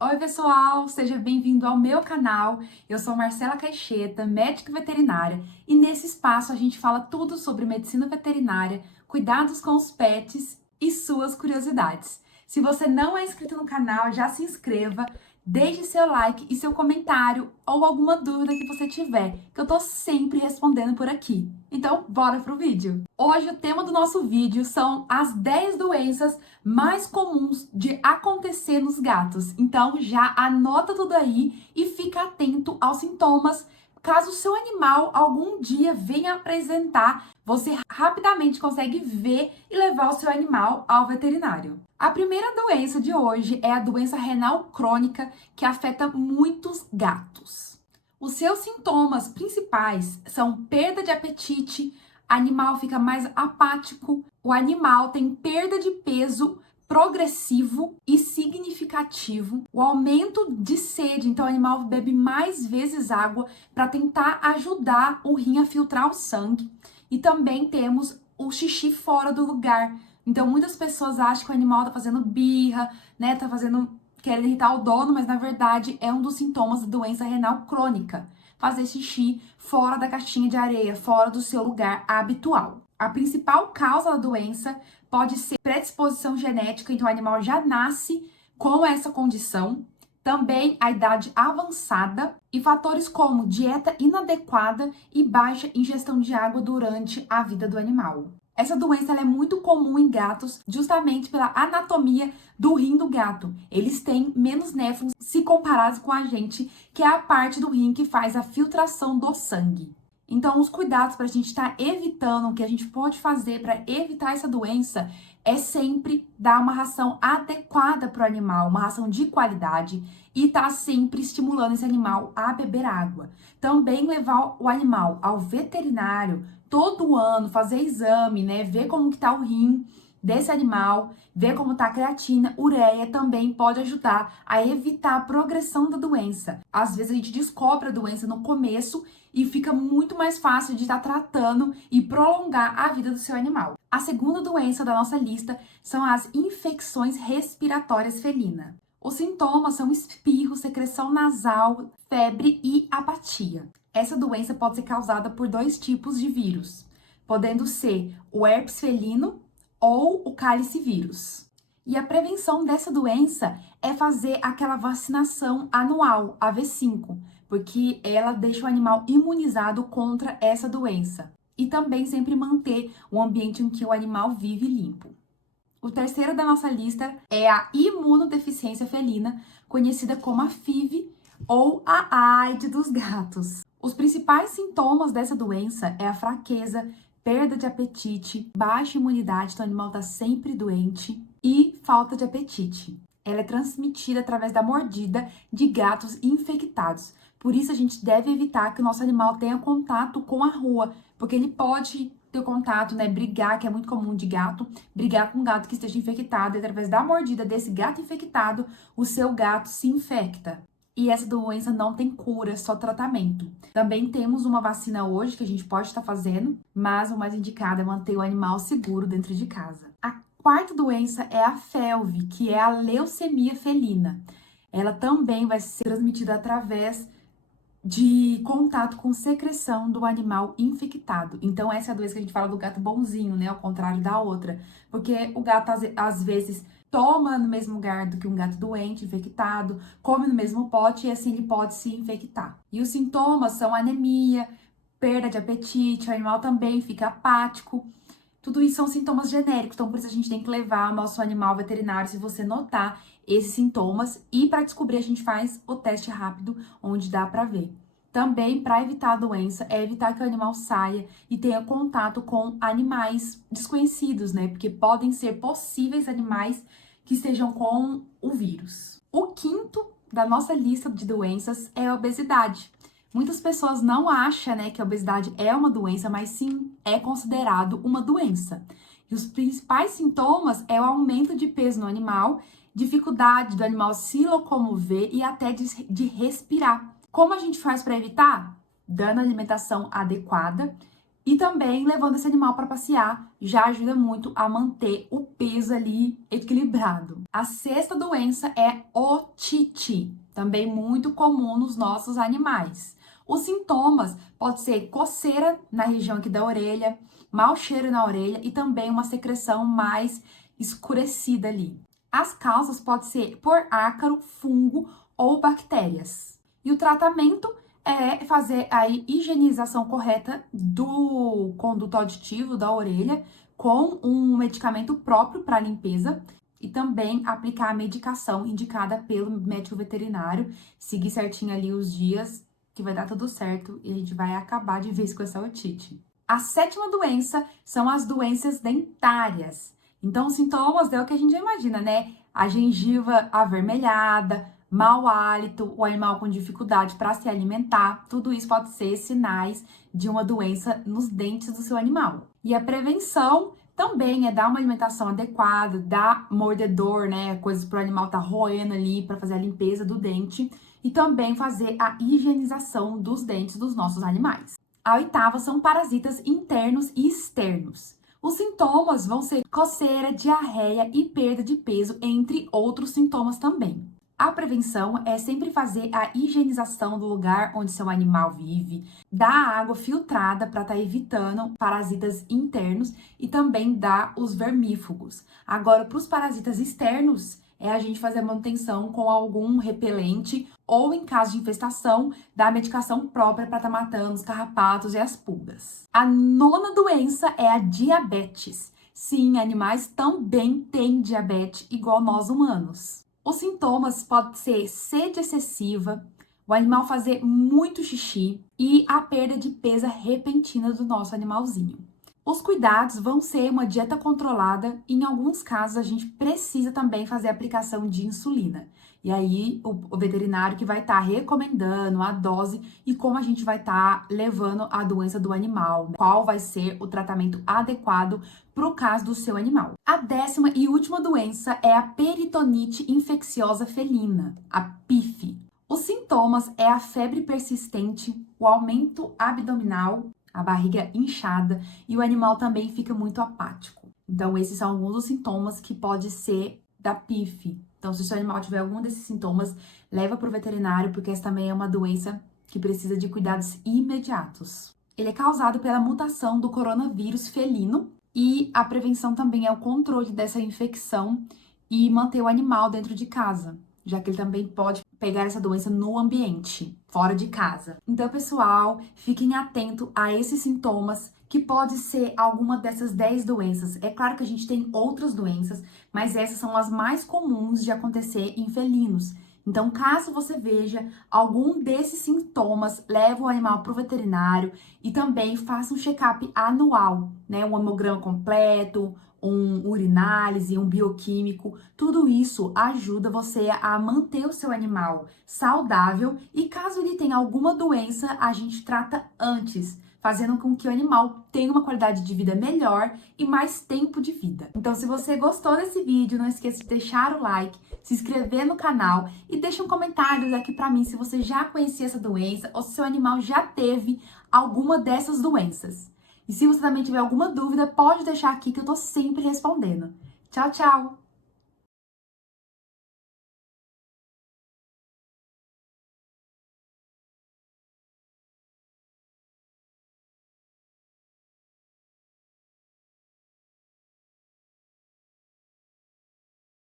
Oi, pessoal! Seja bem-vindo ao meu canal. Eu sou Marcela Caixeta, médica veterinária, e nesse espaço a gente fala tudo sobre medicina veterinária, cuidados com os pets e suas curiosidades. Se você não é inscrito no canal, já se inscreva, deixe seu like e seu comentário ou alguma dúvida que você tiver, que eu tô sempre respondendo por aqui. Então, bora pro vídeo! Hoje o tema do nosso vídeo são as 10 doenças mais comuns de acontecer nos gatos. Então já anota tudo aí e fica atento aos sintomas. Caso o seu animal algum dia venha apresentar, você rapidamente consegue ver e levar o seu animal ao veterinário. A primeira doença de hoje é a doença renal crônica, que afeta muitos gatos. Os seus sintomas principais são perda de apetite, animal fica mais apático, o animal tem perda de peso progressivo e significativo, o aumento de sede, então o animal bebe mais vezes água para tentar ajudar o rim a filtrar o sangue. E também temos o xixi fora do lugar. Então muitas pessoas acham que o animal tá fazendo birra, né, querendo irritar o dono, mas na verdade é um dos sintomas da doença renal crônica. Fazer xixi fora da caixinha de areia, fora do seu lugar habitual. A principal causa da doença pode ser predisposição genética, então o animal já nasce com essa condição. Também a idade avançada e fatores como dieta inadequada e baixa ingestão de água durante a vida do animal. Essa doença ela é muito comum em gatos, justamente pela anatomia do rim do gato. Eles têm menos néfrons se comparados com a gente, que é a parte do rim que faz a filtração do sangue. Então, os cuidados para a gente estar evitando, o que a gente pode fazer para evitar essa doença, é sempre dar uma ração adequada para o animal, uma ração de qualidade, e estar sempre estimulando esse animal a beber água. Também levar o animal ao veterinário todo ano, fazer exame, né? Ver como que tá o rim desse animal, ver como tá a creatina, ureia também pode ajudar a evitar a progressão da doença. Às vezes a gente descobre a doença no começo e fica muito mais fácil de estar tratando e prolongar a vida do seu animal. A segunda doença da nossa lista são as infecções respiratórias felinas. Os sintomas são espirro, secreção nasal, febre e apatia. Essa doença pode ser causada por dois tipos de vírus, podendo ser o herpes felino ou o cálice vírus. E a prevenção dessa doença é fazer aquela vacinação anual, a V5, porque ela deixa o animal imunizado contra essa doença. E também sempre manter o ambiente em que o animal vive limpo. O terceiro da nossa lista é a imunodeficiência felina, conhecida como a FIV ou a AIDS dos gatos. Os principais sintomas dessa doença é a fraqueza, perda de apetite, baixa imunidade, então o animal está sempre doente, e falta de apetite. Ela é transmitida através da mordida de gatos infectados. Por isso a gente deve evitar que o nosso animal tenha contato com a rua, porque ele pode ter contato, né, brigar, que é muito comum de gato, brigar com um gato que esteja infectado, e através da mordida desse gato infectado, o seu gato se infecta. E essa doença não tem cura, só tratamento. Também temos uma vacina hoje que a gente pode estar fazendo, mas o mais indicado é manter o animal seguro dentro de casa. A quarta doença é a FeLV, que é a leucemia felina. Ela também vai ser transmitida através de contato com secreção do animal infectado. Então, essa é a doença que a gente fala do gato bonzinho, né? Ao contrário da outra. Porque o gato, às vezes, toma no mesmo lugar do que um gato doente, infectado, come no mesmo pote e assim ele pode se infectar. E os sintomas são anemia, perda de apetite, o animal também fica apático. Tudo isso são sintomas genéricos, então por isso a gente tem que levar o nosso animal veterinário se você notar esses sintomas, e para descobrir a gente faz o teste rápido onde dá para ver. Também, para evitar a doença, é evitar que o animal saia e tenha contato com animais desconhecidos, né? Porque podem ser possíveis animais que estejam com o vírus. O quinto da nossa lista de doenças é a obesidade. Muitas pessoas não acham, né, que a obesidade é uma doença, mas sim é considerado uma doença. E os principais sintomas é o aumento de peso no animal, dificuldade do animal se locomover e até de respirar. Como a gente faz para evitar? Dando alimentação adequada E também levando esse animal para passear já ajuda muito a manter o peso ali equilibrado. A sexta doença é otite, também muito comum nos nossos animais. Os sintomas podem ser coceira na região aqui da orelha, mau cheiro na orelha e também uma secreção mais escurecida ali. As causas podem ser por ácaro, fungo ou bactérias. E o tratamento é fazer a higienização correta do conduto auditivo da orelha com um medicamento próprio para limpeza e também aplicar a medicação indicada pelo médico veterinário, seguir certinho ali os dias que vai dar tudo certo e a gente vai acabar de vez com essa otite. A sétima doença são as doenças dentárias. Então, os sintomas é o que a gente já imagina, né? A gengiva avermelhada, mau hálito, o animal com dificuldade para se alimentar, tudo isso pode ser sinais de uma doença nos dentes do seu animal. E a prevenção também é dar uma alimentação adequada, dar mordedor, né? Coisas para o animal estar roendo ali para fazer a limpeza do dente e também fazer a higienização dos dentes dos nossos animais. A oitava são parasitas internos e externos. Os sintomas vão ser coceira, diarreia e perda de peso, entre outros sintomas também. A prevenção é sempre fazer a higienização do lugar onde seu animal vive, dar água filtrada para estar evitando parasitas internos e também dar os vermífugos. Agora, para os parasitas externos, é a gente fazer a manutenção com algum repelente ou, em caso de infestação, dar a medicação própria para estar matando os carrapatos e as pulgas. A nona doença é a diabetes. Sim, animais também têm diabetes, igual nós humanos. Os sintomas podem ser sede excessiva, o animal fazer muito xixi e a perda de peso repentina do nosso animalzinho. Os cuidados vão ser uma dieta controlada e, em alguns casos, a gente precisa também fazer a aplicação de insulina. E aí, o veterinário que vai estar recomendando a dose e como a gente vai estar levando a doença do animal, né? Qual vai ser o tratamento adequado para o caso do seu animal. A décima e última doença é a peritonite infecciosa felina, a PIF. Os sintomas é a febre persistente, o aumento abdominal, a barriga inchada e o animal também fica muito apático. Então, esses são alguns dos sintomas que pode ser da PIF. Então, se o seu animal tiver algum desses sintomas, leva para o veterinário, porque essa também é uma doença que precisa de cuidados imediatos. Ele é causado pela mutação do coronavírus felino e a prevenção também é o controle dessa infecção e manter o animal dentro de casa, já que ele também pode pegar essa doença no ambiente, fora de casa. Então, pessoal, fiquem atentos a esses sintomas, que pode ser alguma dessas 10 doenças. É claro que a gente tem outras doenças, mas essas são as mais comuns de acontecer em felinos. Então, caso você veja algum desses sintomas, leve o animal para o veterinário e também faça um check-up anual, né? Um hemograma completo, um urinálise, um bioquímico, tudo isso ajuda você a manter o seu animal saudável e caso ele tenha alguma doença, a gente trata antes, fazendo com que o animal tenha uma qualidade de vida melhor e mais tempo de vida. Então, se você gostou desse vídeo, não esqueça de deixar o like, se inscrever no canal e deixa um comentário aqui pra mim se você já conhecia essa doença ou se seu animal já teve alguma dessas doenças. E se você também tiver alguma dúvida, pode deixar aqui que eu tô sempre respondendo. Tchau, tchau!